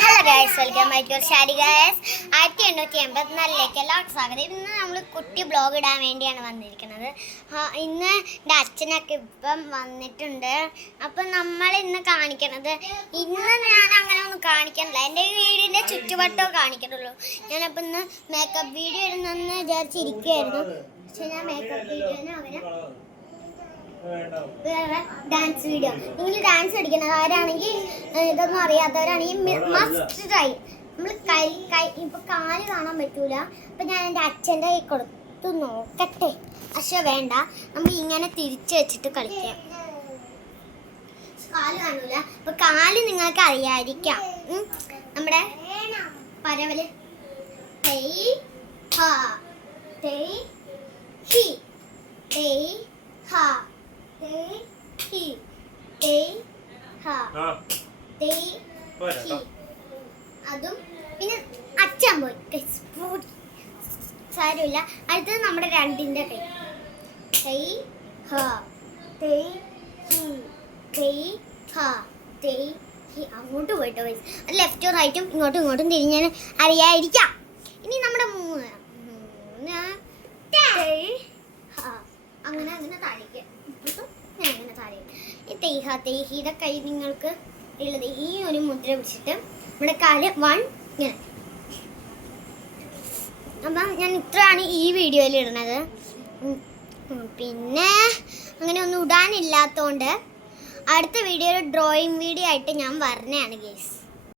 Hello guys, welcome back to Shari guys. 1884 എല്ലാവർക്കും സ്വാഗതം. ഇന്ന് നമ്മൾ കുട്ടി ബ്ലോഗ് ഇടാൻ വേണ്ടിയാണ് വന്നിരിക്കുന്നത്. ഇന്ന് എൻ്റെ അച്ഛനൊക്കെ ഇപ്പം വന്നിട്ടുണ്ട്. അപ്പം നമ്മൾ ഇന്ന് കാണിക്കണത്, ഇന്ന് ഞാൻ അങ്ങനെ ഒന്നും കാണിക്കണില്ല, എൻ്റെ വീടിൻ്റെ ചുറ്റുവട്ടവും കാണിക്കണുള്ളൂ. ഞാനപ്പം ഇന്ന് മേക്കപ്പ് വീഡിയോ ഇടുന്നെന്ന് വിചാരിച്ചിരിക്കുകയായിരുന്നു. പക്ഷെ ഞാൻ മേക്കപ്പ് വീഡിയോന് അവരെ വേറെ ഡാൻസ് വീഡിയോ. നിങ്ങൾ ഡാൻസ് കളിക്കുന്നത് ആരാണെങ്കിൽ ഇതൊന്നും അറിയാത്തവരാണെങ്കിൽ മസ്റ്റ് ട്രൈ. നമ്മൾ ഇപ്പൊ കാല് കാണാൻ പറ്റൂല. അപ്പൊ ഞാൻ എൻ്റെ അച്ഛൻ്റെ കൈ കൊടുത്തു നോക്കട്ടെ. പക്ഷെ വേണ്ട, നമുക്ക് ഇങ്ങനെ തിരിച്ചു വെച്ചിട്ട് കളിക്കാം. കാല് കാണൂല, അപ്പൊ കാല് നിങ്ങൾക്ക് അറിയാതിരിക്കാം. നമ്മുടെ പരവല് അതും പിന്നെ അച്ഛൻ പോയി സാരമില്ല. അടുത്തത് നമ്മുടെ രണ്ടിൻ്റെ കൈ അങ്ങോട്ട് പോയിട്ട് പോയി. അത് ലെഫ്റ്റും റൈറ്റും ഇങ്ങോട്ടും ഇങ്ങോട്ടും തിരിഞ്ഞാൽ അറിയാതിരിക്കാം. ഇനി നമ്മുടെ അങ്ങനെ അങ്ങനെ താഴേക്ക് ഞാൻ അങ്ങനെ താഴേക്ക്. തെയ്ഹിയുടെ കൈ നിങ്ങൾക്ക് ഉള്ളത് ഈ ഒരു മുദ്ര പിടിച്ചിട്ട് നമ്മുടെ കാല് ഇങ്ങനെ. അപ്പം ഞാൻ ഇത്രയാണ് ഈ വീഡിയോയിൽ ഇടുന്നത്. പിന്നെ അങ്ങനെ ഒന്നും ഇടാനില്ലാത്തതുകൊണ്ട് അടുത്ത വീഡിയോ ഡ്രോയിങ് വീഡിയോ ആയിട്ട് ഞാൻ വരുന്നതാണ് ഗൈസ്.